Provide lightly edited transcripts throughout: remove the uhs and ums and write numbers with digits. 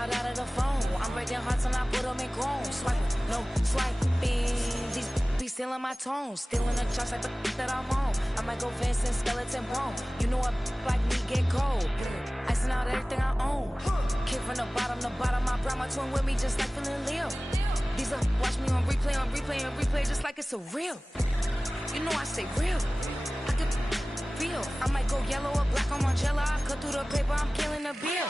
smiled out of the phone. I'm breaking hearts and I put them in chrome. Swiping, no swiping. These be stealing my tones, stealing the trust like the that I'm on. I might go Vincent Skeleton Bone. You know a like me get cold. Icing out everything I own. Kid from the bottom, I brought my twin with me just like feeling Leo. These up, watch me on replay, just like it's a real. You know I stay real. I could feel. I might go yellow or black on Margiela. I cut through the paper, I'm killing the bill.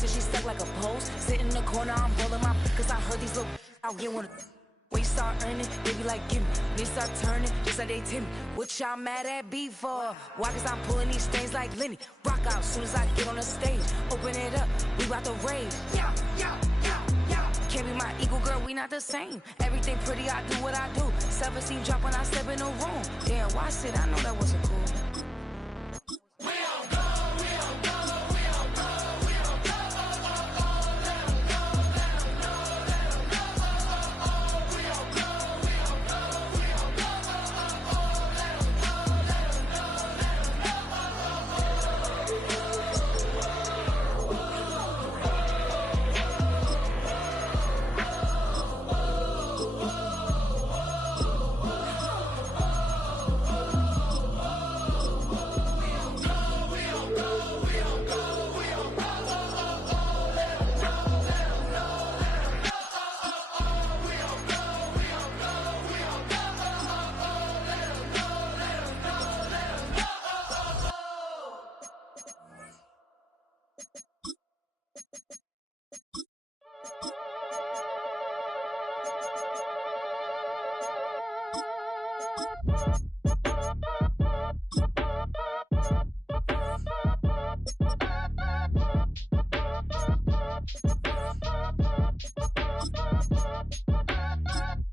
She stuck like a post. Sit in the corner, I'm rolling my cause I heard these little out here wanna. When you start earning, they be like, give me. When you start turning, just like they tell me. What y'all mad at B for? Why? Cause I'm pulling these things like Lenny. Rock out soon as I get on the stage. Open it up, we about to rage. Yeah. Can't be my equal, girl, we not the same. Everything pretty, I do what I do. Self-esteem drop when I step in the room. Damn, why sit? I know that wasn't cool.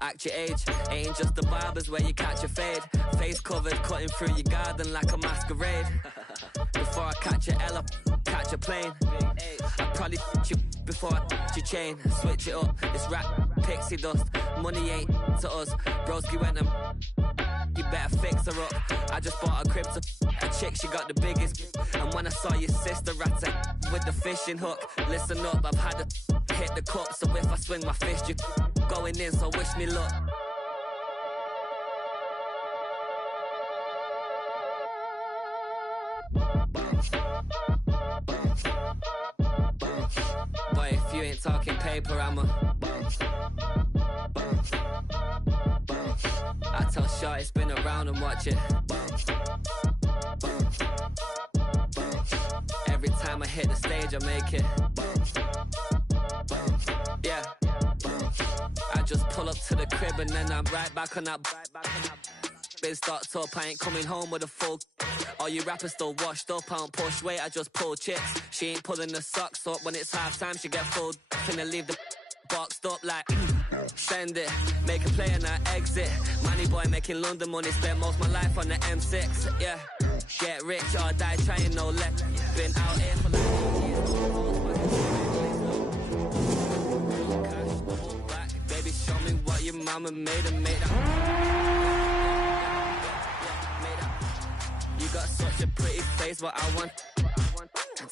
Act your age, ain't just the barbers where you catch a fade. Face covered, cutting through your garden like a masquerade. Before I catch a L up, catch a plane. I'd probably you before I your chain. Switch it up, it's rap, pixie dust. Money ain't to us, broski went and you better fix her up. I just bought a crib to a chick, she got the biggest. And when I saw your sister rat with the fishing hook, listen up, I've had to hit the cup. So if I swing my fist, you going in, so wish me luck. Boy, if you ain't talking paper, I'm a I tell Shorty spin around and watch it. Every time I hit the stage, I make it. Yeah. I just pull up to the crib and then I'm right back on that. Been stocked up, I ain't coming home with a full. All you rappers still washed up, I don't push weight, I just pull chips. She ain't pulling the socks up, when it's half time she get full. Finna leave the boxed up like send it, make a play and I exit. Money boy making London money, spent most of my life on the M6. Yeah, get rich or die trying, no left. Been out here for like baby, show me what your mama made and made up. You got such a pretty face, but I want.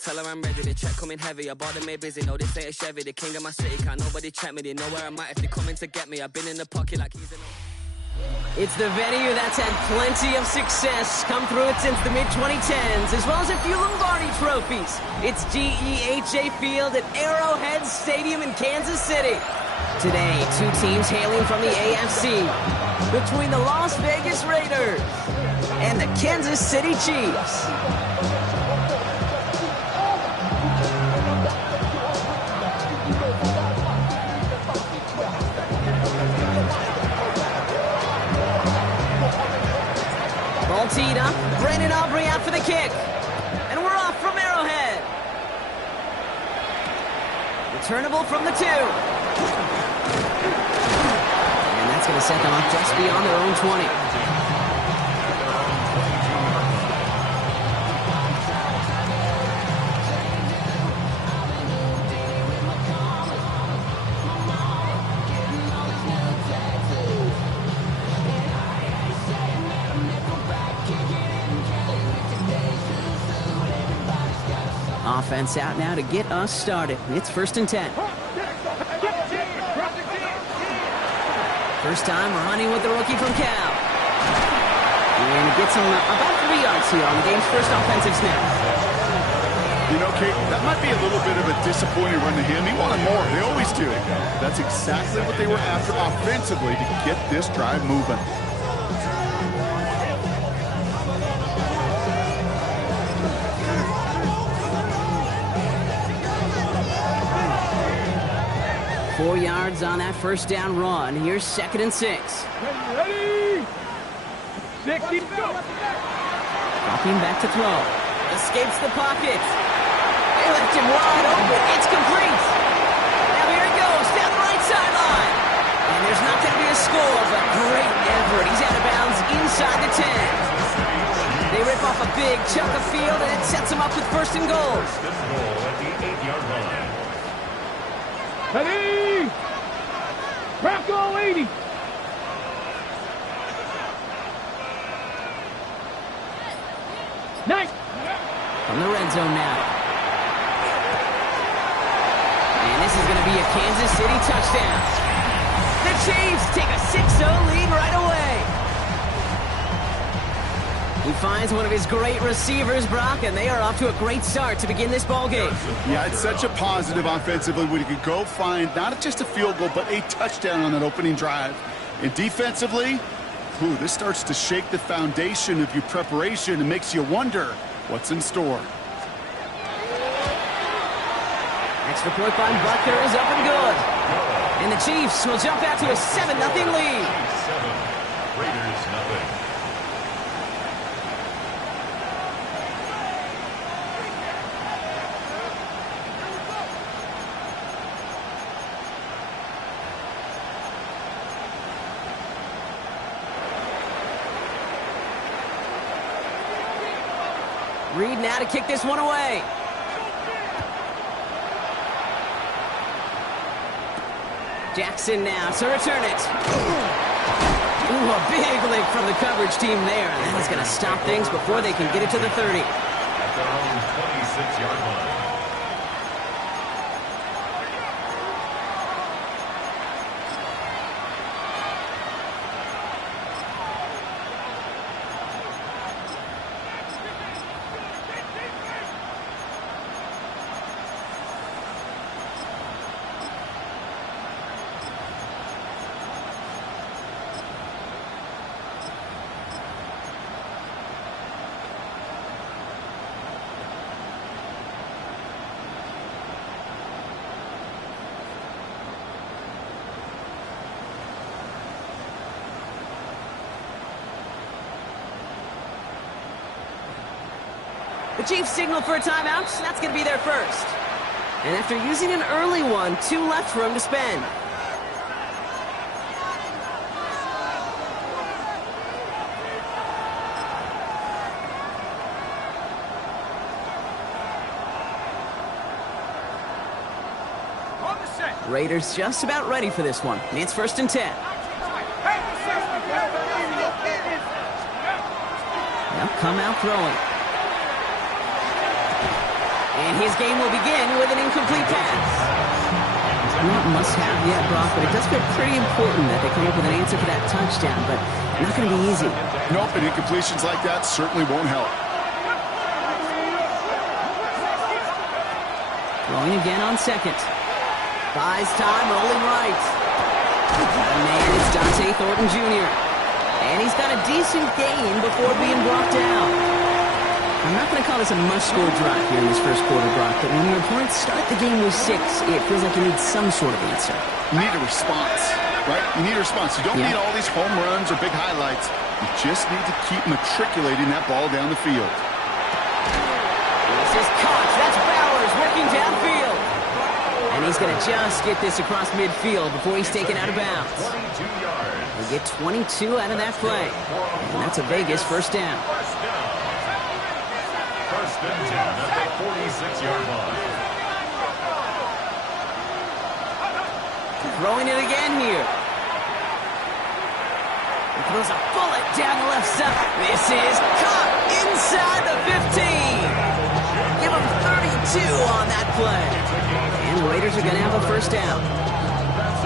Tell her I'm ready, the check coming heavy. I bought them made busy, no this ain't a Chevy. The king of my city, can't nobody check me. They know where I'm at if they coming to get me. I've been in the pocket like he's in a... It's the venue that's had plenty of success come through it since the mid-2010s, as well as a few Lombardi trophies. It's GEHA Field at Arrowhead Stadium in Kansas City. Today, two teams hailing from the AFC, between the Las Vegas Raiders and the Kansas City Chiefs. Ball teed up, Brandon Aubrey out for the kick. And we're off from Arrowhead. returnable from the 2. And that's going to set them up just beyond their own 20. Offense out now to get us started. It's 1st and 10. First time running with the rookie from Cal. And it gets him about 3 yards here on the game's first offensive snap. You know, Kate, that might be a little bit of a disappointing run to him. He wanted more. They always do. That's exactly what they were after offensively to get this drive moving. Four yards on that first down run. Here's 2nd and 6. Ready? 60 go. Dropping back to throw. Escapes the pocket. They left him wide open. It's complete. Now here it goes down the right sideline. And there's not going to be a score, but great effort. He's out of bounds inside the 10. They rip off a big chunk of field, and it sets him up with 1st and goal. At the 8-yard line. Ready? Rocco 80. Nice. From the red zone now. And this is going to be a Kansas City touchdown. The Chiefs take a 6-0 lead right away. He finds one of his great receivers, Brock, and they are off to a great start to begin this ballgame. Yeah, it's such a positive offensively when you could go find not just a field goal, but a touchdown on that opening drive. And defensively, this starts to shake the foundation of your preparation and makes you wonder what's in store. Extra point by Butker is up and good. And the Chiefs will jump out to a 7-0 lead. 7, Raiders nothing. Reed now to kick this one away. Jackson now to return it. Ooh, a big lick from the coverage team there. And that is going to stop things before they can get it to the 30. At their own 26-yard line. The Chiefs signal for a timeout. That's going to be their first. And after using an early one, 2 left for him to spend. Raiders just about ready for this one. It's 1st and 10. Now come out throwing. And his game will begin with an incomplete pass. Not must-have yet, Brock, but it does feel pretty important that they come up with an answer for that touchdown, but not going to be easy. Nope, and incompletions like that certainly won't help. Throwing again on 2nd. Buys time, rolling right. Man, it's Dante Thornton Jr. And he's got a decent gain before being brought down. I'm not going to call this a must-score drive here in this first quarter, Brock, but when your opponents start the game with 6, it feels like you need some sort of answer. You need a response, right? You need a response. You don't need all these home runs or big highlights. You just need to keep matriculating that ball down the field. This is Cox. That's Bowers working downfield. And And he's going to just get this across midfield before he's taken out of bounds. 22 yards. They get 22 out of that play. And that's a Vegas first down. First and 10 at the 46-yard line. Throwing it again here. He throws a bullet down the left side. This is caught inside the 15. Give him 32 on that play. And the Raiders are going to have a first down.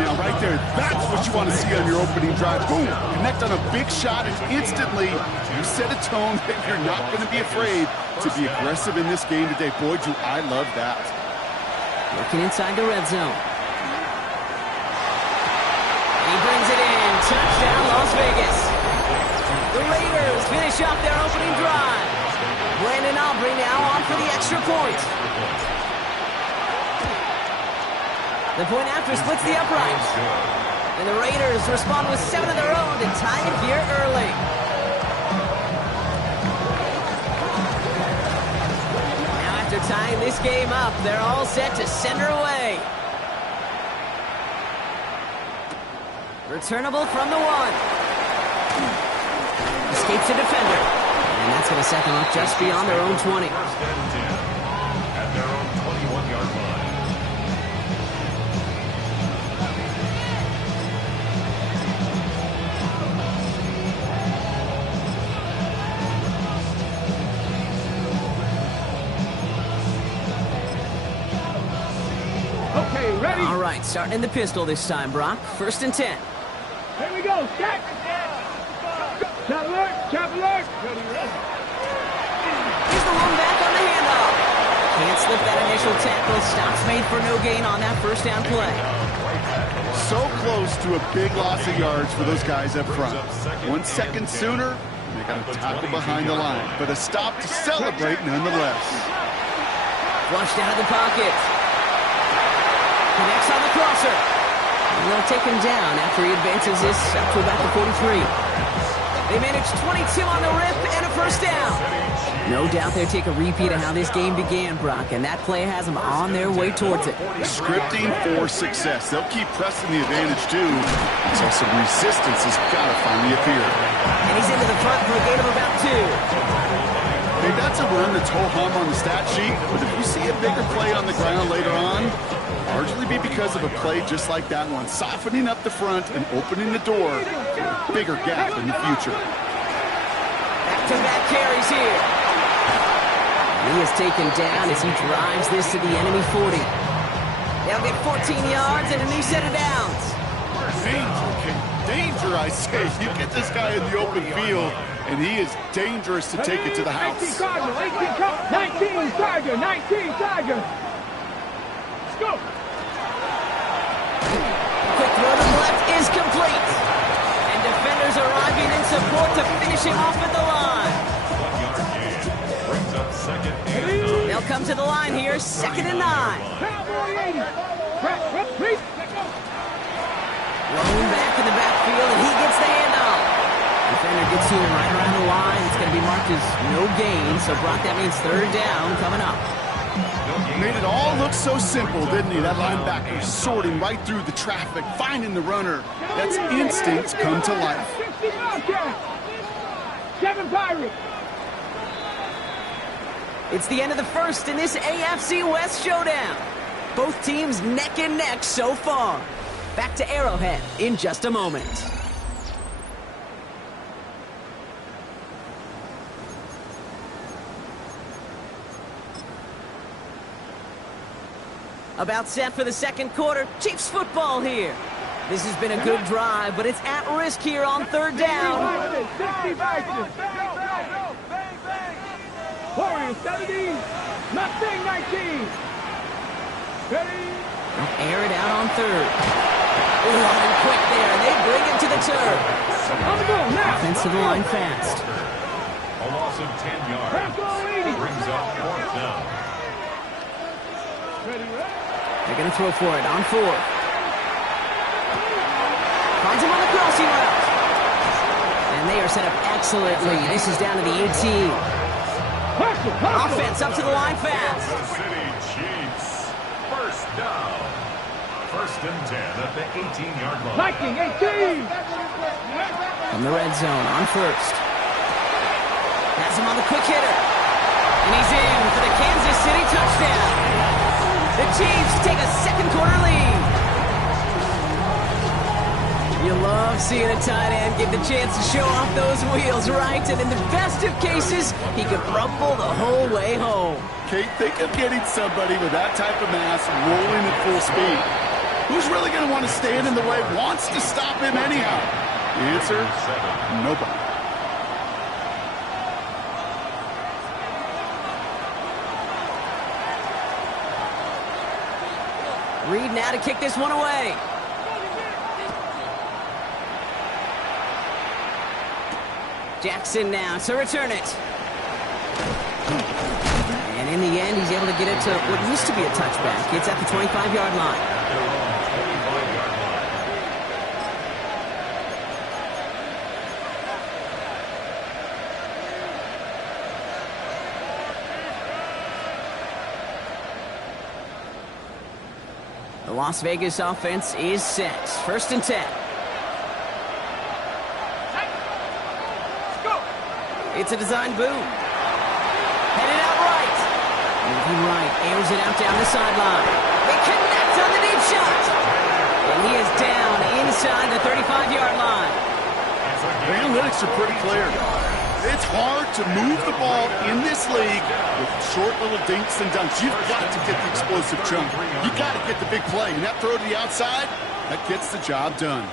Now, right there, that's what you want to see on your opening drive. Boom, connect on a big shot, and instantly you set a tone that you're not going to be afraid to be aggressive in this game today. Boy, do I love that. Working inside the red zone. He brings it in. Touchdown, Las Vegas. The Raiders finish off their opening drive. Brandon Aubrey now on for the extra point. The point after splits the uprights. And the Raiders respond with 7 of their own to tie it here early. Now after tying this game up, they're all set to send her away. Returnable from the 1. Escapes the defender. And that's going to set them up just beyond their own 20. First and 10 at their own 21-yard line. Okay, ready? All right, starting in the pistol this time, Brock. First and 10. Here we go. Set. Chop alert. Chop alert. Here's the one back on the handoff. Can't slip that initial tackle. Stops made for no gain on that first down play. So close to a big loss of yards for those guys up front. 1 second sooner, they got a tackle behind the line. But a stop to celebrate nonetheless. Flushed out of the pocket. Connects on the crosser. And they'll take him down after he advances this up to about the 43. They manage 22 on the rip and a first down. No doubt they'll take a repeat of how this game began, Brock, and that play has them on their way towards it. Scripting for success. They'll keep pressing the advantage, too, until some resistance has got to finally appear. And he's into the front for a gain of about 2. Hey, that's a run that's ho-hum on the stat sheet, but if you see a bigger play on the ground later on, largely be because of a play just like that one, softening up the front and opening the door for a bigger gap in the future. Back-to-back carries here. He is taken down as he drives this to the enemy 40. They'll get 14 yards and a new set of downs. Danger, I say. You get this guy in the open field, and he is dangerous to take it to the house. 19 Charger. 19 Charger. 19 Charger. Let's go. Quick throw to the left is complete. And defenders arriving in support to finish him off at the line. 1-yard gain. Brings up second and 9. They'll come to the line here, 2nd and 9. Cowboy 80. Please. Rolling back in the backfield, and he gets the handoff. Defender gets to him right around the line. It's going to be marked as no gain, so Brock, that means 3rd down coming up. Made it all look so simple, didn't he? That linebacker sorting right through the traffic, finding the runner. That's instincts come to life. 7 Pirates. It's the end of the first in this AFC West showdown. Both teams neck and neck so far. Back to Arrowhead in just a moment. About set for the second quarter. Chiefs football here. This has been a good drive, but it's at risk here on 3rd down. 60 Vikings. Warriors 70. Mustang 19. Ready? They'll air it out on 3rd. Running quick there, and they bring it to the turf. On the ball now. Offensive line fast. A loss of 10 yards. Brings up 4th down. They're going to throw for it on 4th. Finds him on the crossing route. And they are set up excellently. This is down to the 18. Offense up to the line fast. Kansas City Chiefs. First down. First and 10 at the 18-yard line. Viking 18. From the red zone on first. Has him on the quick hitter. And he's in for the Kansas City touchdown. The Chiefs take a second quarter lead. You love seeing a tight end get the chance to show off those wheels, right? And in the best of cases, he could rumble the whole way home. Kate, think of getting somebody with that type of mass rolling at full speed. Who's really going to want to stand in the way, wants to stop him anyhow? The answer, nobody. Reed now to kick this one away. Jackson now to return it. And in the end, he's able to get it to what used to be a touchback. It's at the 25-yard line. The Las Vegas offense is set. First and 10. It's a design boom. Headed out right. Moving right. Airs it out down the sideline. They connect on the deep shot. And he is down inside the 35-yard line. The analytics are pretty clear. It's hard to move the ball in this league with short little dinks and dunks. You've got to get the explosive chunk. You've got to get the big play. And that throw to the outside, that gets the job done.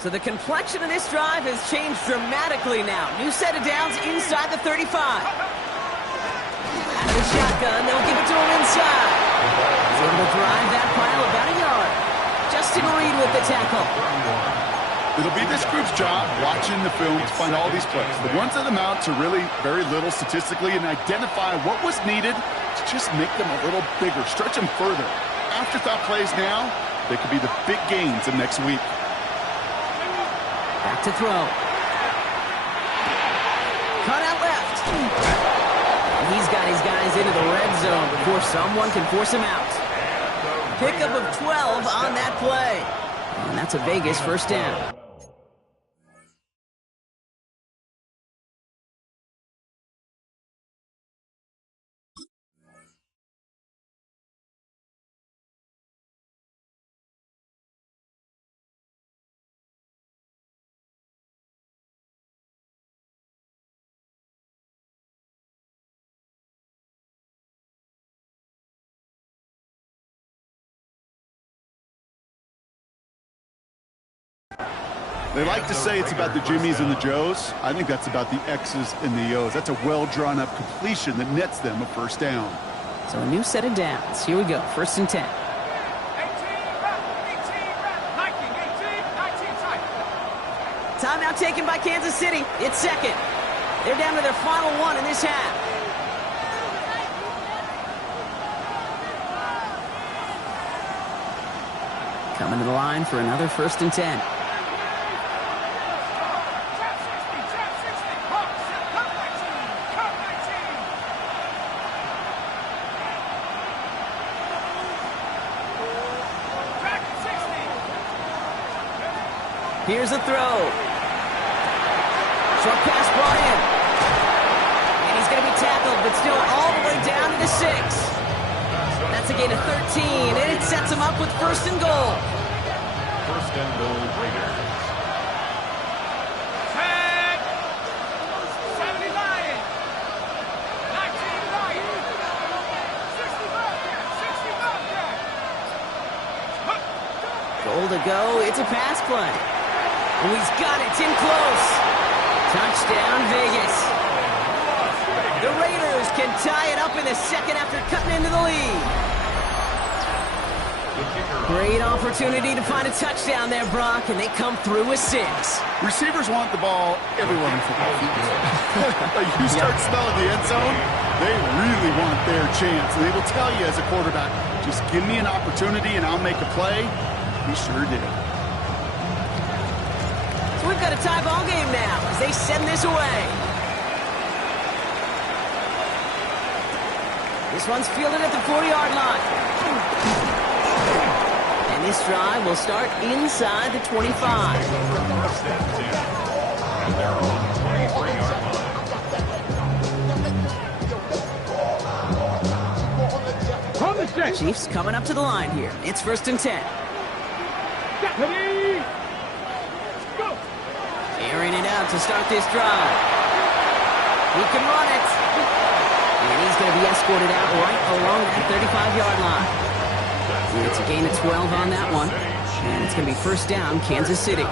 So the complexion of this drive has changed dramatically now. New set of downs inside the 35. Out of the shotgun, they'll give it to him inside. He's able to drive that pile about a yard. Justin Reed with the tackle. It'll be this group's job, watching the film, to find all these plays. The ones that amount to really very little statistically, and identify what was needed to just make them a little bigger, stretch them further. Afterthought plays now, they could be the big gains of next week. Back to throw. Cut out left. And he's got his guys into the red zone before someone can force him out. Pickup of 12 on that play. And that's a Vegas first down. They like to say it's about the Jimmies and the Joes. I think that's about the X's and the O's. That's a well-drawn-up completion that nets them a first down. So a new set of downs. Here we go. First and 10. Timeout taken by Kansas City. It's second. They're down to their final one in this half. Coming to the line for another first and 10. Here's a throw. Short pass brought in. And he's going to be tackled, but still all the way down to the 6. That's a gain of 13, and it sets him up with first and goal. First and goal, Raiders. 10, 70 Lions, 19 Lions, 60 Bobcats, 60 Bobcats. Goal to go. It's a pass play. Oh, he's got it. It's in close. Touchdown, Vegas. The Raiders can tie it up in the second after cutting into the lead. Great opportunity to find a touchdown there, Brock, and they come through with 6. Receivers want the ball everywhere in football. Like you start smelling the end zone, they really want their chance. And they will tell you as a quarterback, just give me an opportunity and I'll make a play. He sure did. So we've got a tie ball game now as they send this away. This one's fielded at the 40-yard line. And this drive will start inside the 25. Chiefs coming up to the line here. It's 1st and 10. Airing it out to start this drive. He can run it. And he's going to be escorted out right along that 35-yard line. And it's a gain of 12 on that one. And it's going to be 1st down, Kansas City.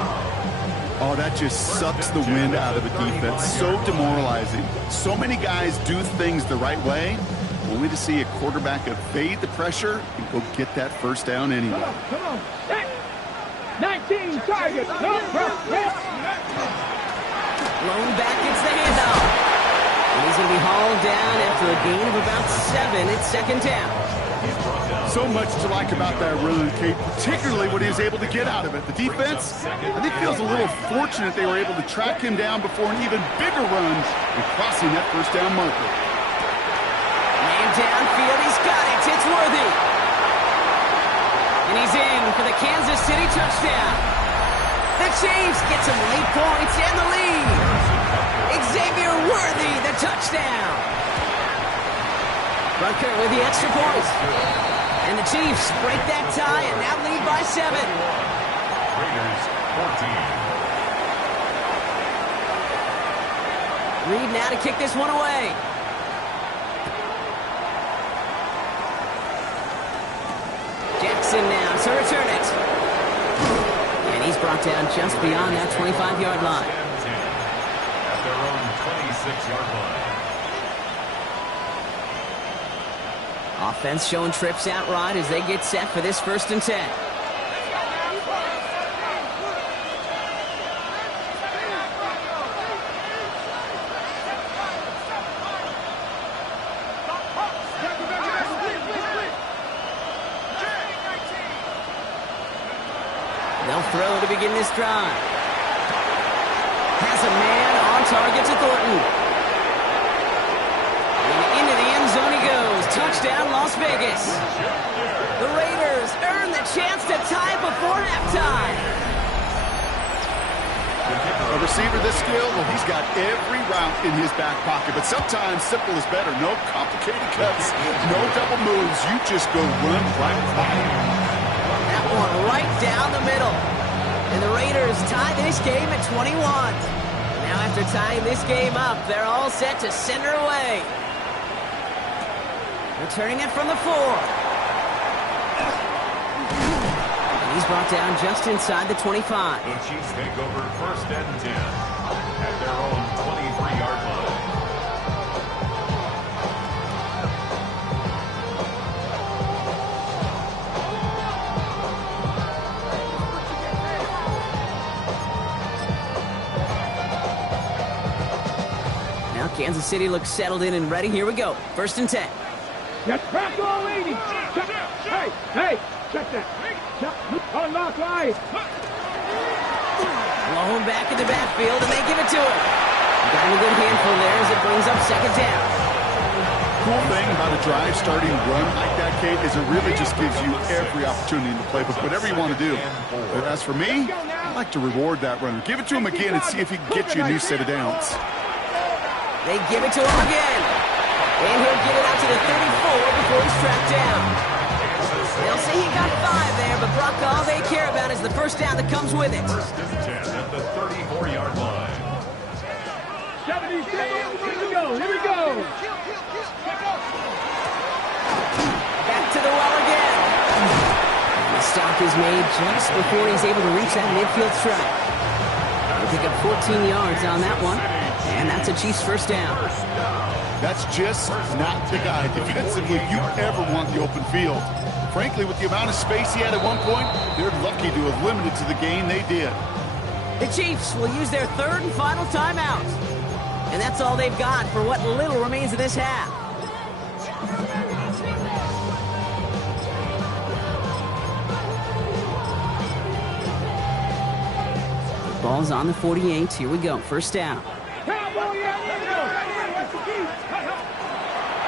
Oh, that just sucks the wind out of a defense. So demoralizing. So many guys do things the right way, only to see a quarterback evade the pressure and go get that 1st down anyway. Come on. 19 targets. No problem. Blown back gets the handoff. And he's going to be hauled down after a gain of about 7. It's 2nd down. So much to like about that run, Kate, particularly what he was able to get out of it. The defense, I think, feels a little fortunate they were able to track him down before an even bigger run and crossing that 1st down marker. Man downfield, he's got it. It's Worthy. And he's in for the Kansas City touchdown. The Chiefs get some late points and the lead. Xavier Worthy, the touchdown. Rucker with the extra point. And the Chiefs break that tie and now lead by 7. Raiders 14. Reed now to kick this one away. Jackson now to return it. And he's brought down just beyond that 25-yard line. At their own 26-yard line. Offense showing trips out right as they get set for this 1st and 10. They'll throw to begin this drive. Has a man on target to Thornton. And into the end zone he goes. Touchdown, Las Vegas. The Raiders earn the chance to tie before halftime. A receiver this skilled, well, he's got every route in his back pocket. But sometimes simple is better. No complicated cuts, no double moves. You just go run right by him. That one right down the middle. And the Raiders tie this game at 21. Now after tying this game up, they're all set to send her away. Returning it from the 4. And he's brought down just inside the 25. The Chiefs take over 1st and 10 at their own 23-yard line. Now Kansas City looks settled in and ready. Here we go. 1st and 10. That's back all lady. Hey, check that. Unlock right. Blown back in the backfield, and they give it to him. Got him a good handful there as it brings up 2nd down. Cool thing about a drive starting run like that, Kate, is it really just gives you every opportunity in the playbook, whatever you want to do. But as for me, I like to reward that runner. Give it to him again and see if he can get you a new set of downs. They give it to him again. And he'll get it out to the 34 before he's tracked down. They'll say he got 5 there, but Brock, all they care about is the 1st down that comes with it. 1st and 10 at the 34-yard line. 76, here we go. Back to the well again. The stop is made just before he's able to reach that midfield strike. They pick up 14 yards on that one. And that's a Chiefs first down. That's just not the guy defensively you ever want the open field. Frankly, with the amount of space he had at one point, they're lucky to have limited to the gain they did. The Chiefs will use their third and final timeout. And that's all they've got for what little remains of this half. Ball's on the 48. Here we go. First down.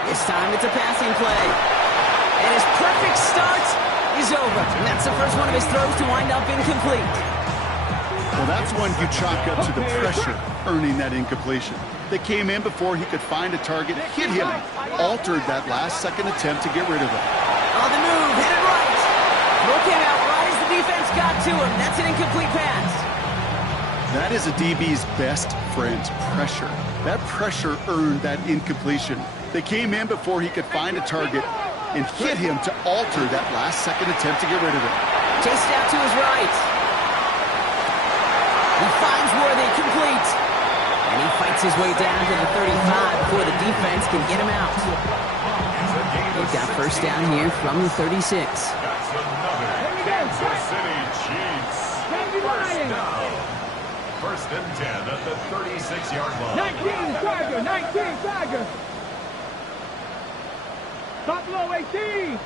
This time it's a passing play. And his perfect start is over. And that's the first one of his throws to wind up incomplete. Well, that's one you chalk up to the pressure earning that incompletion. They came in before he could find a target, hit him, altered that last-second attempt to get rid of it. On the move, headed right. Looking out right as the defense got to him. That's an incomplete pass. That is a DB's best friend, pressure. That pressure earned that incompletion. They came in before he could find a target and hit him to alter that last-second attempt to get rid of it. Chased out to his right. He finds Worthy, complete. And he fights his way down to the 35 before the defense can get him out. They've got first down here from the 36. That's another Kansas City Chiefs. First down. First and 10 at the 36-yard line. 19 Tiger, 19 Tiger. Top low 18.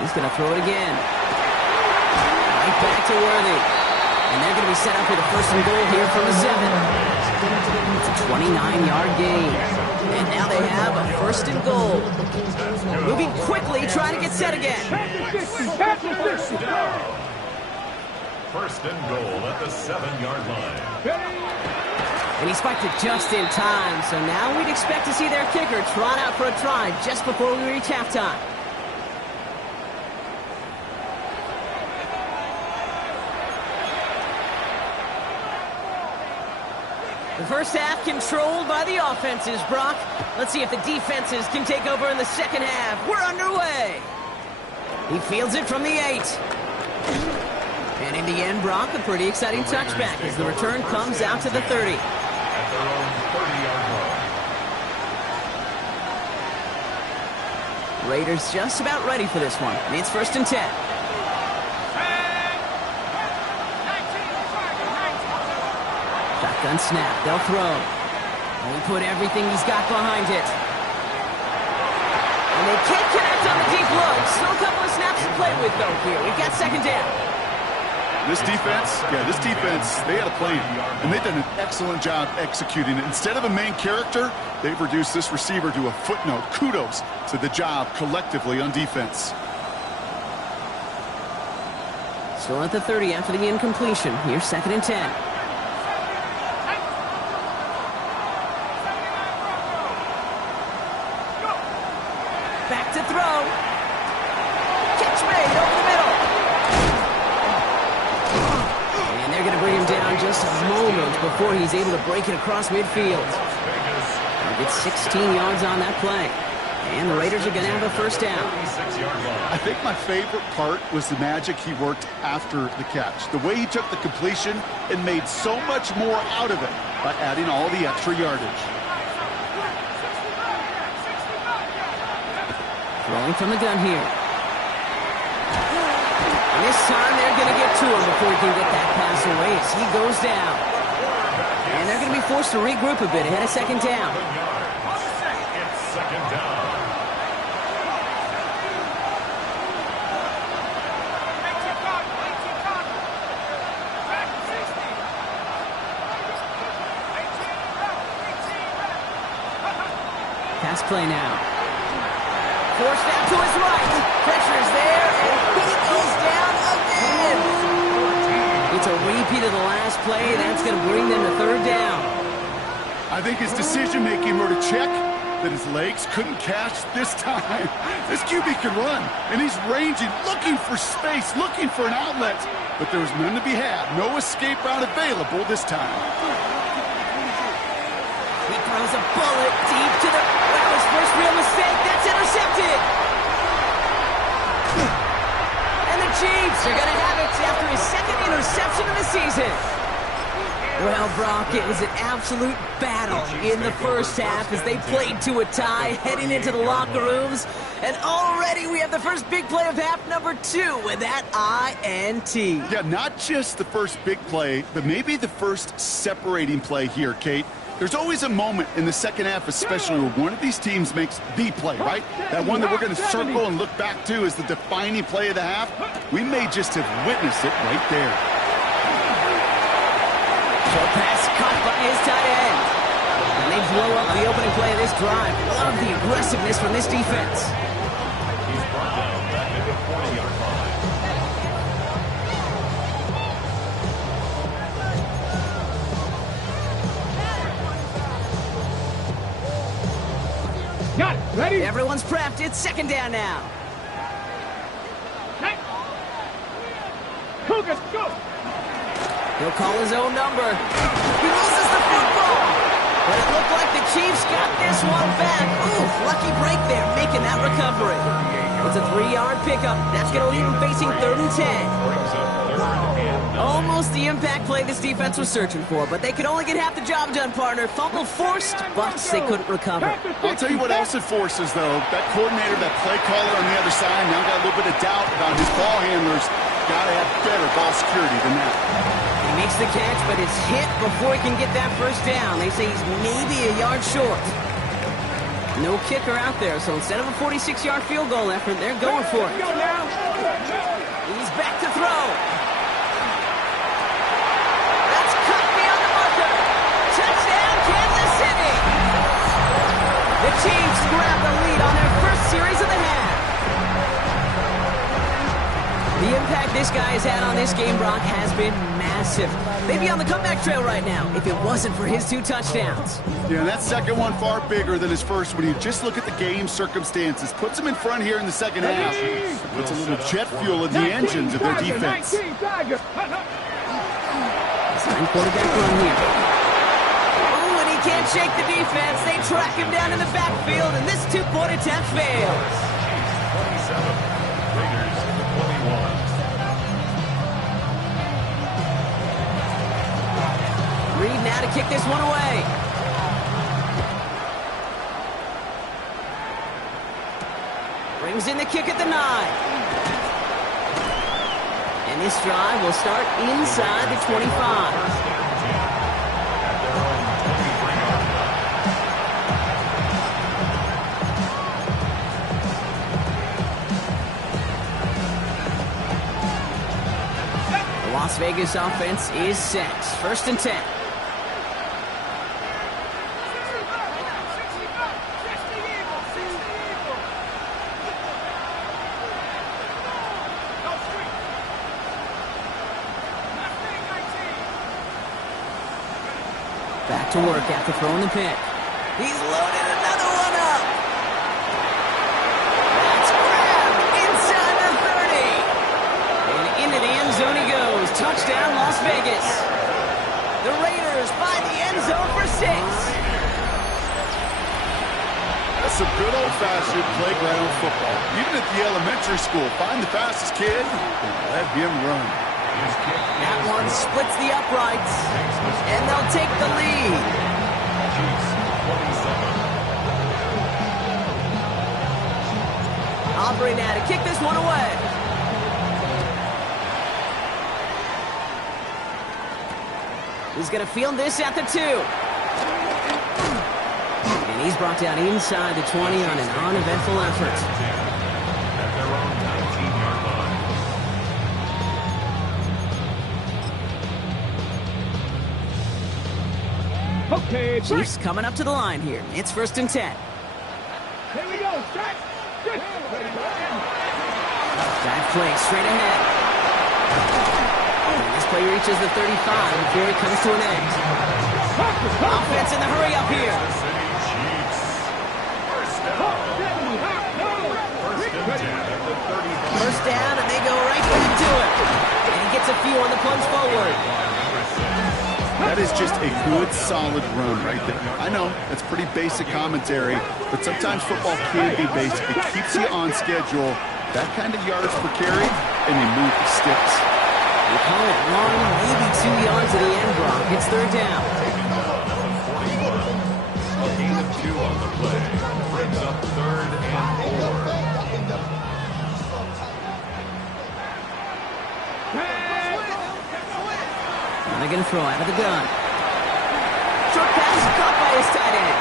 He's going to throw it again. Right back to Worthy. And they're going to be set up with a first and goal here from the 7. It's a 29-yard gain. And now they have a first and goal. Moving quickly, trying to get set again. First and goal at the 7-yard line. And he spiked it just in time. So now we'd expect to see their kicker trot out for a try just before we reach halftime. The first half controlled by the offenses, Brock. Let's see if the defenses can take over in the second half. We're underway. He fields it from the 8. And in the end, Brock, a pretty exciting touchback as the return comes out to the 30. At their own 30-yard line. Raiders just about ready for this one. It's first and 10. Shotgun snap. They'll throw. And he put everything he's got behind it. And they can't connect on the deep look. Still a couple of snaps to play with, though, here. We've got second down. This defense, they had a plan, and they've done an excellent job executing it. Instead of a main character, they've reduced this receiver to a footnote. Kudos to the job collectively on defense. Still at the 30 after the incompletion. Here's second and 10. Back to throw. Catch made over the middle. And they're going to bring him down just a moment before he's able to break it across midfield. He gets 16 yards on that play. And the Raiders are going to have a first down. I think my favorite part was the magic he worked after the catch. The way he took the completion and made so much more out of it by adding all the extra yardage. Rolling from the gun here. And this time they're going to get to him before he can get that pass away as he goes down. And they're going to be forced to regroup a bit ahead of second down. It's second down. Pass play now. Forced out to his right. Pressure's there, and he goes down again. It's a repeat of the last play. That's going to bring them to third down. I think his decision-making wrote a check that his legs couldn't catch this time. This QB can run, and he's ranging, looking for space, looking for an outlet. But there was none to be had. No escape route available this time. He throws a bullet deep to the... Wow, his first real mistake. That's intercepted. And the Chiefs are going to have it after his second interception of the season. Well, Brock, it was an absolute battle in the first half as they played to a tie, heading into the locker rooms. And already we have the first big play of half number 2 with that INT. Yeah, not just the first big play, but maybe the first separating play here, Kate. There's always a moment in the second half, especially where one of these teams makes the play, right? That one that we're going to circle and look back to as the defining play of the half. We may just have witnessed it right there. Short pass caught by his tight end. And they blow up the opening play of this drive. Love the aggressiveness from this defense. He's brought down back at the 40-yard line. Got it. Ready? Everyone's prepped. It's second down now. Hey. Cougars, go. He'll call his own number. He loses the football. But it looked like the Chiefs got this one back. Ooh, lucky break there, making that recovery. It's a 3-yard pickup. That's going to leave him facing 3rd and 10. Brings up 3rd and 9. Almost the impact play this defense was searching for, but they could only get half the job done, partner. Fumble forced, but they couldn't recover. I'll tell you what else it forces, though. That coordinator, that play caller on the other side, now got a little bit of doubt about his ball handlers. Got to have better ball security than that. He makes the catch, but it's hit before he can get that first down. They say he's maybe a yard short. No kicker out there, so instead of a 46-yard field goal effort, they're going for it. He's back to throw. That's cut beyond the marker. Touchdown, Kansas City. The Chiefs grab the lead on their first series of the half. The impact this guy has had on this game, Brock, has been massive. They'd be on the comeback trail right now if it wasn't for his 2 touchdowns. Yeah, that second one far bigger than his first when you just look at the game circumstances. Puts him in front here in the second half. Puts a little jet fuel in the engines of their defense. 19, Tiger. Quarterback run here. Oh, and he can't shake the defense. They track him down in the backfield, and this 2-point attempt fails. 27. Raiders 21. Reed now to kick this one away. Brings in the kick at the 9. And this drive will start inside the 25. The Las Vegas offense is set. 1st and 10. Back to work after throwing the pick. He's loaded another one up. That's grabbed inside the 30. And into the end zone he goes. Touchdown, Las Vegas. The Raiders find the end zone for 6. That's some good old-fashioned playground football. Even at the elementary school, find the fastest kid and let him run. That one splits the uprights, and they'll take the lead. Aubrey now to kick this one away. He's going to field this at the 2. And he's brought down inside the 20 on an uneventful effort. At their own 19-yard line. Okay, break. Chiefs coming up to the line here. It's 1st and 10. Here we go. Set. Good. Dive play straight ahead. And this play reaches the 35 before it comes to an end. Offense in the hurry up here. City Chiefs. First down. First and 10 at the 35. First down, and they go right back to it. And he gets a few on the plunge forward. That is just a good, solid run right there. I know, that's pretty basic commentary, but sometimes football can be basic. It keeps you on schedule. That kind of yards per carry, and they move the sticks. You call it 1, maybe 2 yards to the end, Brock. It's third down. Taking the run on the 41. A gain of 2 on the play. Brings up third and 4. Now they're going to throw out of the gun. Short pass is caught by his tight end.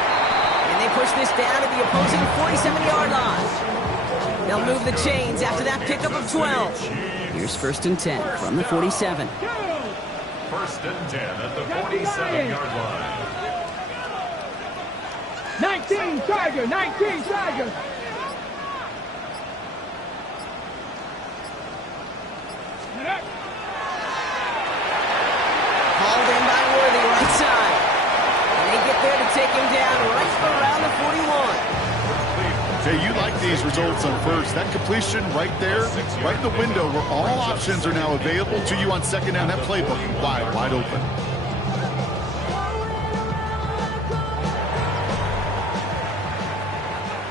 And they push this down to the opposing 47-yard line. They'll move the chains after that pickup of 12. Here's first and 10 from the 47. First and 10 at the 47-yard line. 19 Tiger, 19 Tiger. Hauled in by Worthy, right side. And they get there to take him down right around the 41. Jay, you like these results on first. That completion right there, right in the window where all options are now available to you on second down. That playbook wide open.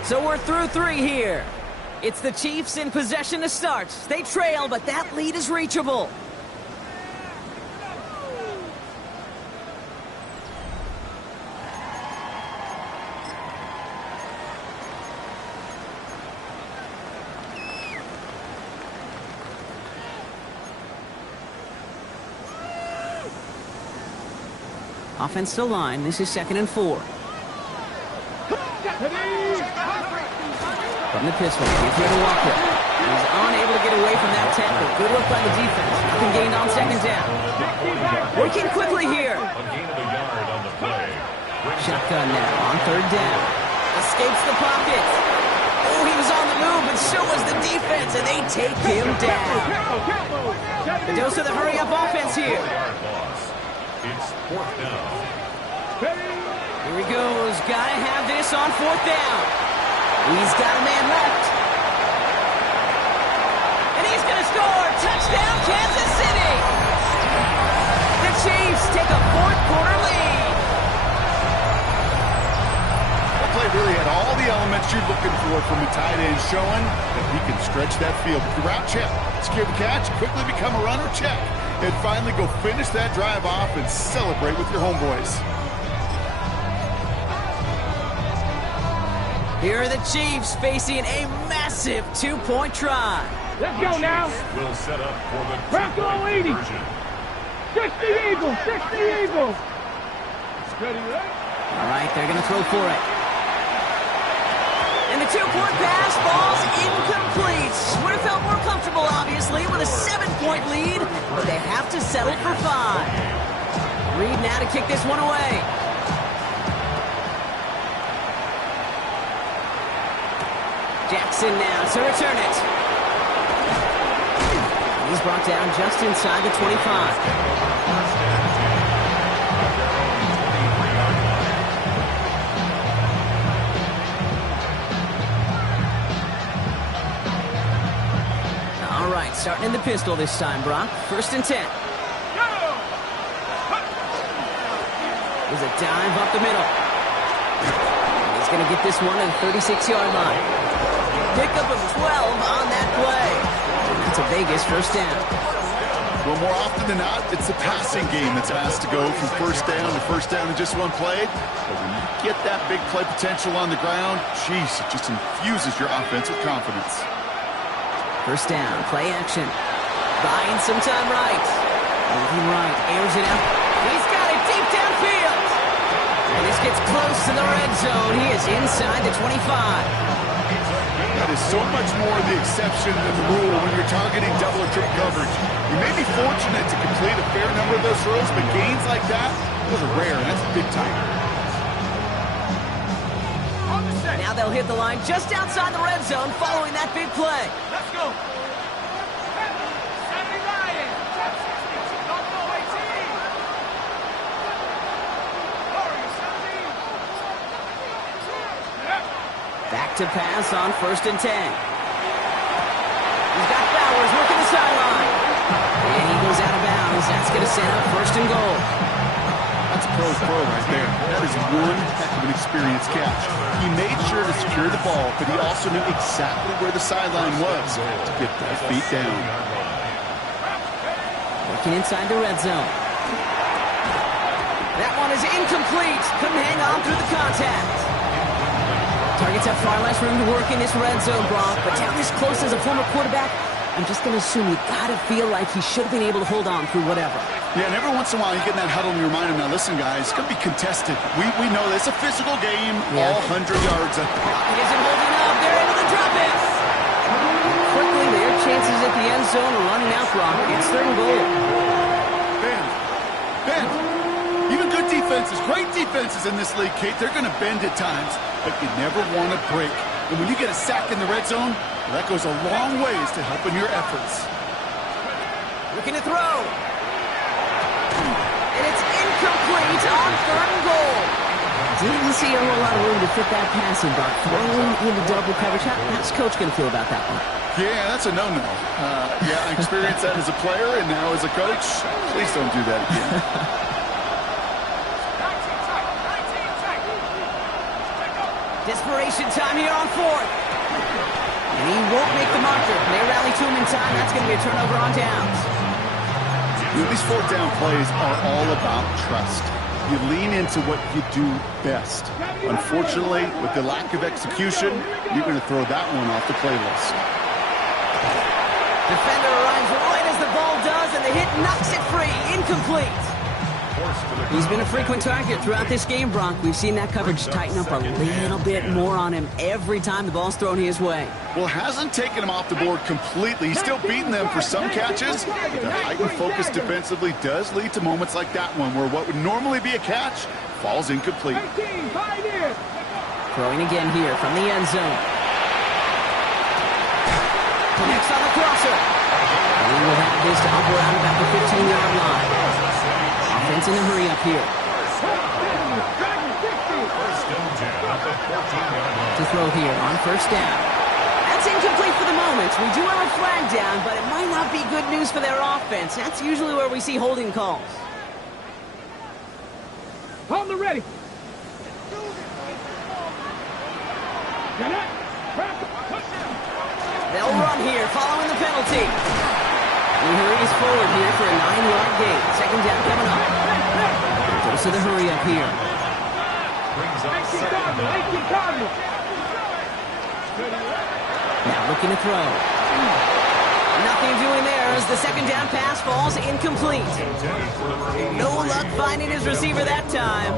So we're through 3 here. It's the Chiefs in possession to start. They trail, but that lead is reachable. Offense to line. This is second and 4. From the pistol, he's here to Walker. He's unable to get away from that tackle. Good work by the defense. Nothing gained on second down. Working quickly here. A gain of a yard on the play. Shotgun now on third down. Escapes the pocket. Oh, he was on the move, but so was the defense, and they take him down. The dose of the hurry-up offense here. Yard loss. It's fourth down. Here he goes. Gotta have this on fourth down. He's got a man left. And he's going to score. Touchdown, Kansas City. The Chiefs take a fourth-quarter lead. That play really had all the elements you're looking for from a tight end, showing that he can stretch that field. Route check, secure the catch, quickly become a runner check, and finally go finish that drive off and celebrate with your homeboys. Here are the Chiefs facing a massive 2-point try. Let's go now. Will set up for the Bronco 80. conversion. 60 Eagles, 60 Eagles. Steady right. All right, they're going to throw for it. And the 2-point pass falls incomplete. Would have felt more comfortable, obviously, with a 7-point lead, but they have to settle for 5. Reed now to kick this one away. Jackson now to return it. He's brought down just inside the 25. All right, starting in the pistol this time, Brock. First and 10. There's a dive up the middle. He's going to get this one at the 36-yard line. Pickup of 12 on that play. That's a Vegas first down. Well, more often than not, it's the passing game that's asked to go from first down in just one play. But when you get that big play potential on the ground, geez, it just infuses your offense with confidence. First down, play action. Buying some time right. Moving right, airs it out. He's got it deep downfield. And this gets close to the red zone. He is inside the 25. That is so much more the exception than the rule when you're targeting double or triple coverage. You may be fortunate to complete a fair number of those throws, but gains like that, those are rare, and that's big time. Now they'll hit the line just outside the red zone following that big play. Let's go. Sammy Ryan. Don't go 18. Back to pass on first and 10. He's got Bowers working the sideline. And he goes out of bounds. That's going to set up first and goal. That's a pro's pro right there. That is one heck of an experienced catch. He made sure to secure the ball, but he also knew exactly where the sideline was to get those feet down. Looking inside the red zone. That one is incomplete. Couldn't hang on through the contact. Targets have far less room to work in this red zone, Brock, but down this close as a former quarterback, I'm just going to assume you got to feel like he should have been able to hold on through whatever. Yeah, and every once in a while you get in that huddle and you remind him, now listen, guys, it's going to be contested. We know this. It's a physical game, all 100 yards. He isn't holding up. They're able to drop it. Quickly, their chances at the end zone are running out, Brock. It's 3rd and goal. Ben, even good defenses, great defenses in this league, Kate, they're going to bend at times, but you never want to break. And when you get a sack in the red zone, well, that goes a long ways to helping your efforts. Looking to throw. And it's incomplete on 3rd and goal. Didn't see a whole lot of room to fit that passing, Brock. Throwing into double coverage. How's Coach going to feel about that one? Yeah, that's a no-no. Yeah, I experienced that as a player and now as a coach. Please don't do that again. Desperation time here on 4th. And he won't make the marker. They rally to him in time. That's going to be a turnover on downs. You know, these 4th down plays are all about trust. You lean into what you do best. Unfortunately, with the lack of execution, you're going to throw that one off the playlist. Defender arrives right as the ball does, and the hit knocks it free. Incomplete. He's been a frequent target throughout this game, Brock. We've seen that coverage tighten up a little bit more on him every time the ball's thrown his way. Well, hasn't taken him off the board completely. He's still beating them for some catches, but the heightened focus defensively does lead to moments like that one where what would normally be a catch falls incomplete. Throwing again here from the end zone. Connects on the crosser. And he will have this to up around about the 15-yard line. Offense in a hurry up here. To throw here on 1st down. That's incomplete for the moment. We do have a flag down, but it might not be good news for their offense. That's usually where we see holding calls. On the ready. They'll run here following the penalty. He hurries forward here for a 9-yard gain. 2nd down coming up. Goes to the hurry up here. Now looking to throw. Nothing doing there as the 2nd down pass falls incomplete. No luck finding his receiver that time.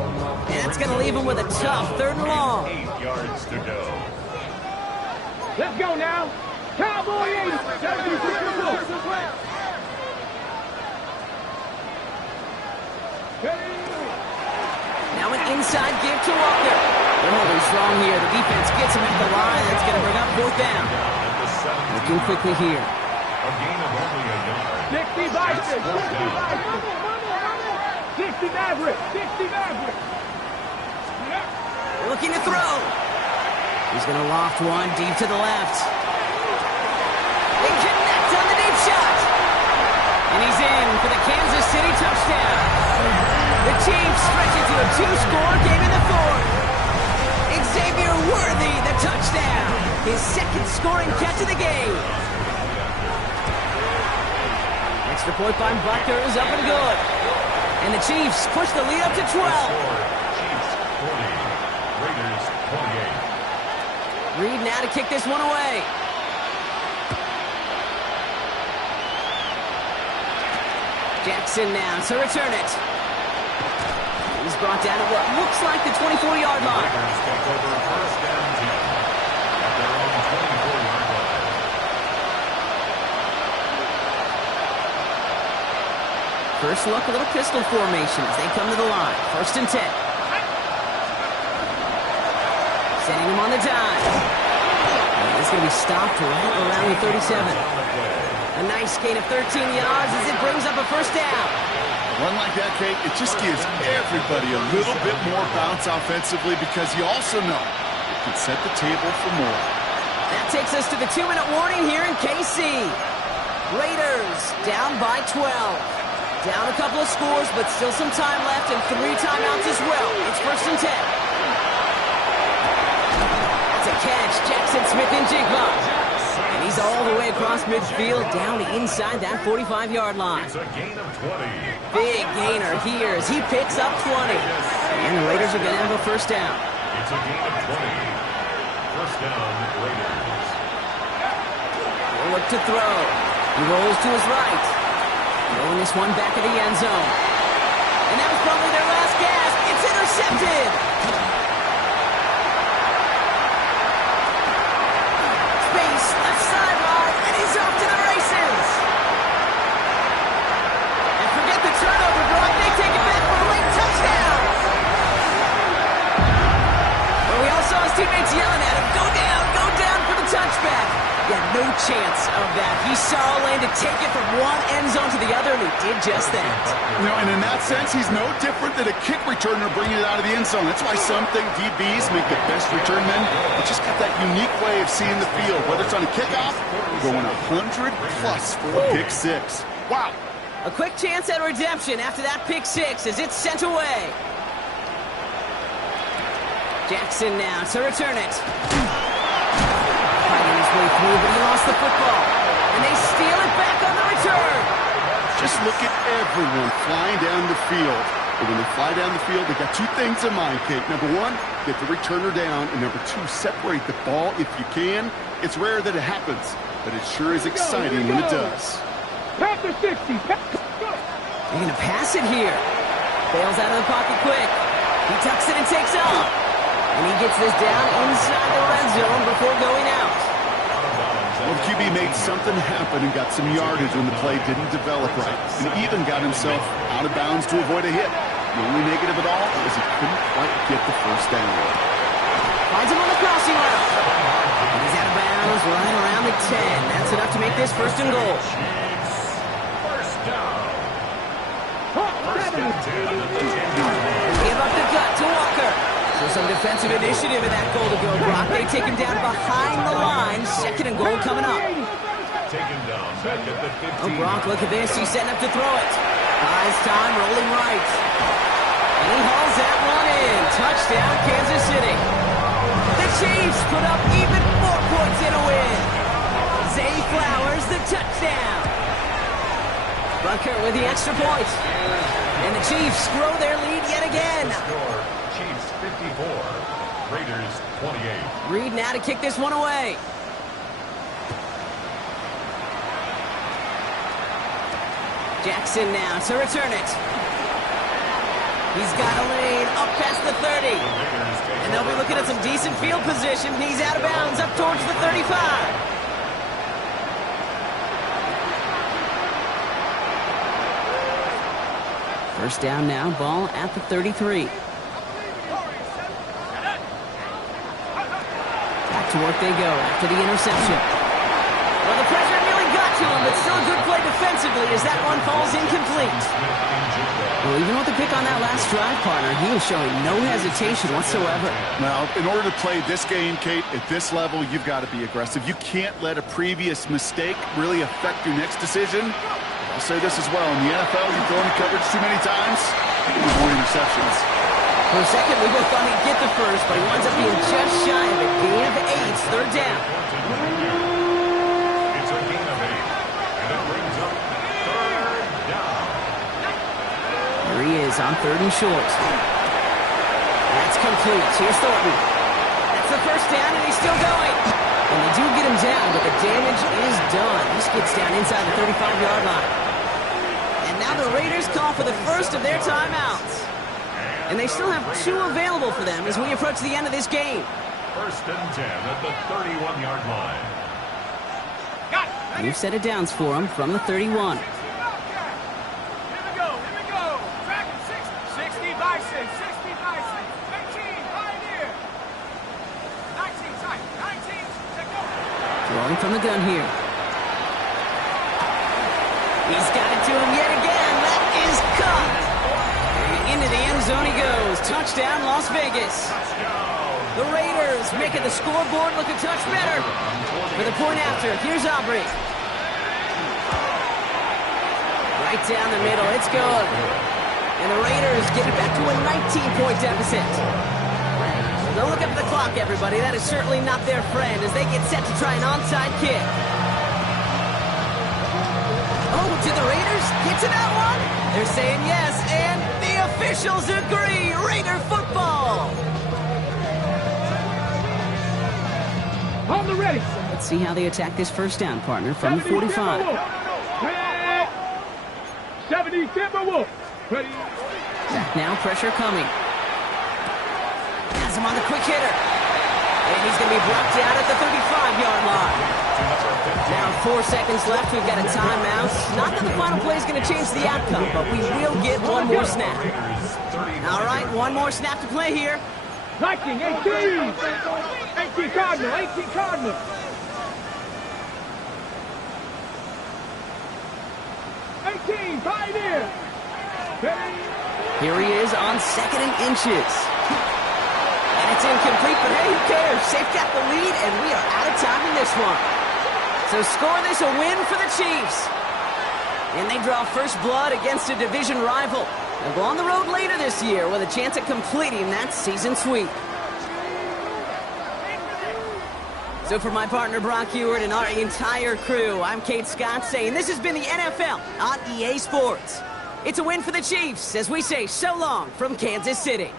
And that's going to leave him with a tough 3rd and long. 8 yards to go. Let's go now. Cowboy 80. Now an inside give to Walker. They're holding strong here. The defense gets him at the line. That's going to bring up 4th down. Looking quickly here. A gain of only a yard. 60 Bison. 60 Maverick. 60 Maverick. Looking to throw. He's going to loft one deep to the left. They connect on the deep shot. And he's in for the Kansas City touchdown. The Chiefs stretch it to a 2-score game in the 4th. Xavier Worthy, the touchdown. His 2nd scoring catch of the game. Extra point by Butker is up and good. And the Chiefs push the lead up to 12. Chiefs 40, Raiders 28. Reed now to kick this one away. Jackson now to return it. He's brought down at what looks like the 24-yard line. Raiders take over 1st and 10 at their own 24-yard line. First look, a little pistol formation as they come to the line. 1st and 10. Sending him on the dive. He's going to be stopped right around the 37. A nice gain of 13 yards as it brings up a 1st down. Run like that, Kate, it just gives everybody a little bit more bounce offensively because you also know it can set the table for more. That takes us to the 2-minute warning here in KC. Raiders down by 12. Down a couple of scores, but still some time left and 3 timeouts as well. It's 1st and 10. That's a catch. Jackson Smith-Njigba. And he's Gets all the way across midfield, down inside that 45-yard line. It's a gain of 20. Big gainer here as he picks up 20. And the Raiders are going to have a first down. It's a gain of 20. First down, Raiders. He'll look to throw. He rolls to his right. Throwing this one back of the end zone. And that was probably their last gasp. It's intercepted. Space, left sideline, and he's off to the races. And forget the turnover, Brock. They take it back for a late touchdown. Well, we all saw his teammates yelling at him, go down for the touchback. Yeah, no chance of that. He saw a lane to take it from one end zone to the other, and he did just that. You know, and in that sense, he's no different than a kick returner bringing it out of the end zone. That's why some think DBs make the best return men. They just got that unique way of seeing the field. Whether it's on a kickoff, going 100-plus for a pick six. Wow. A quick chance at redemption after that pick six as it's sent away. Jackson now to return it. Fighting his way through, but he lost the football. And they steal it back on the return. Just look at everyone flying down the field. And when they fly down the field, they got two things in mind, Kate. Number one, get the returner down. And number two, separate the ball if you can. It's rare that it happens, but it sure is exciting when it does. Pass the 60. They're going to pass it here. Bails out of the pocket quick. He tucks it and takes off. And he gets this down inside the red zone before going out. Well, QB made something happen and got some yardage when the play didn't develop right. And even got himself out of bounds to avoid a hit. The only negative at all is he couldn't quite get the first down. Finds him on the crossing route. And he's out of bounds right around the 10. That's enough to make this first and goal. First down. First and 10 at the 10-yard. Give up the gut to Walker. So some defensive initiative in that goal to go, Brock. They take him down behind the line. Second and goal coming up. Taken down back at the 15. Oh, Brock, look at this. He's setting up to throw it. Buys time, rolling right. And he hauls that one in. Touchdown, Kansas City. The Chiefs put up even more points in a win. Zay Flowers, the touchdown. Bucker with the extra point. And the Chiefs grow their lead yet again. Score, Chiefs 54, Raiders 28. Reed now to kick this one away. Jackson now to return it. He's got a lane up past the 30. And they'll be looking at some decent field position. He's out of bounds up towards the 35. First down now, ball at the 33. Back to work they go after the interception. Well, the pressure nearly got to him, but still a good play defensively as that one falls incomplete. Well, even with the pick on that last drive, partner, he was showing no hesitation whatsoever. Now, in order to play this game, Kate, at this level, you've got to be aggressive. You can't let a previous mistake really affect your next decision. I'll say this as well. In the NFL, you've thrown coverage too many times, there's more interceptions. For a second, we both thought he'd get the first, but he winds up being just shy of it. Gain of 8, third down. It's a gain of 8, and it brings up third down. Here he is on third and short. That's complete. Here's Thornton. That's the first down, and he's still going. And they do get him down, but the damage is done. This gets down inside the 35-yard line. And now the Raiders call for the first of their timeouts. And they still have 2 available for them as we approach the end of this game. First and 10 at the 31-yard line. New set of downs for him from the 31. Here we go. Dragon 60 Bison, 60 Bison, 18 Pioneer, 19 Titan, 19 Techno. Throwing from the gun here. He's got it to him yet again. That is caught. Into the end zone he goes. Touchdown, Las Vegas. The Raiders making the scoreboard look a touch better. For the point after, here's Aubrey. Right down the middle, it's good. And the Raiders get it back to a 19-point deficit. Don't look up at the clock, everybody. That is certainly not their friend as they get set to try an onside kick. Did the Raiders get to that one? They're saying yes, and the officials agree. Raider football. On the ready. Let's see how they attack this first down, partner, from the 45. 70 Timberwolves. Ready. Now pressure coming. Has him on the quick hitter. And he's going to be brought down at the 35-yard line. Now 4 seconds left. We've got a timeout. Not that the final play is going to change the outcome, but we will get one more snap. All right, one more snap to play here. Viking, 18. 18 Cardinal, 18 Cardinal. 18 Pioneer. Here he is on 2nd and inches. And it's incomplete, but hey, who cares? They've got the lead, and we are out of time in this one. So score this a win for the Chiefs. And they draw first blood against a division rival. They'll go on the road later this year with a chance at completing that season sweep. So for my partner Brock Ewart and our entire crew, I'm Kate Scott saying this has been the NFL on EA Sports. It's a win for the Chiefs as we say so long from Kansas City.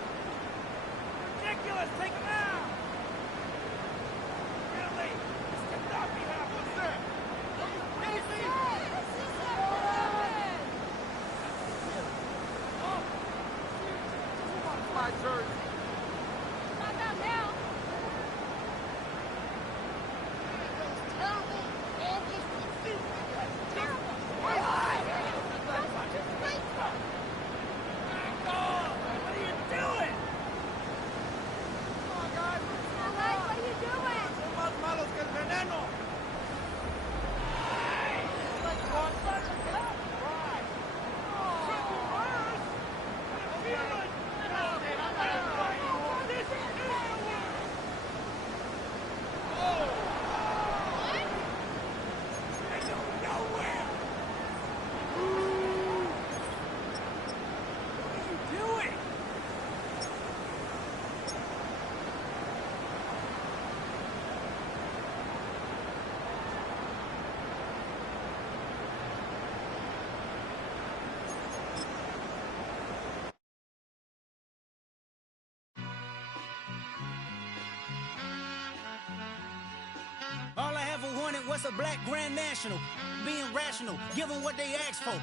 All I ever wanted was a black Grand National. Being rational, giving what they asked for.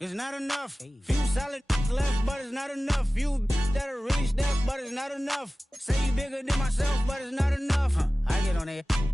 It's not enough. Few solid left, but it's not enough. Few that are really step, but it's not enough. Say you bigger than myself, but it's not enough. I get on that.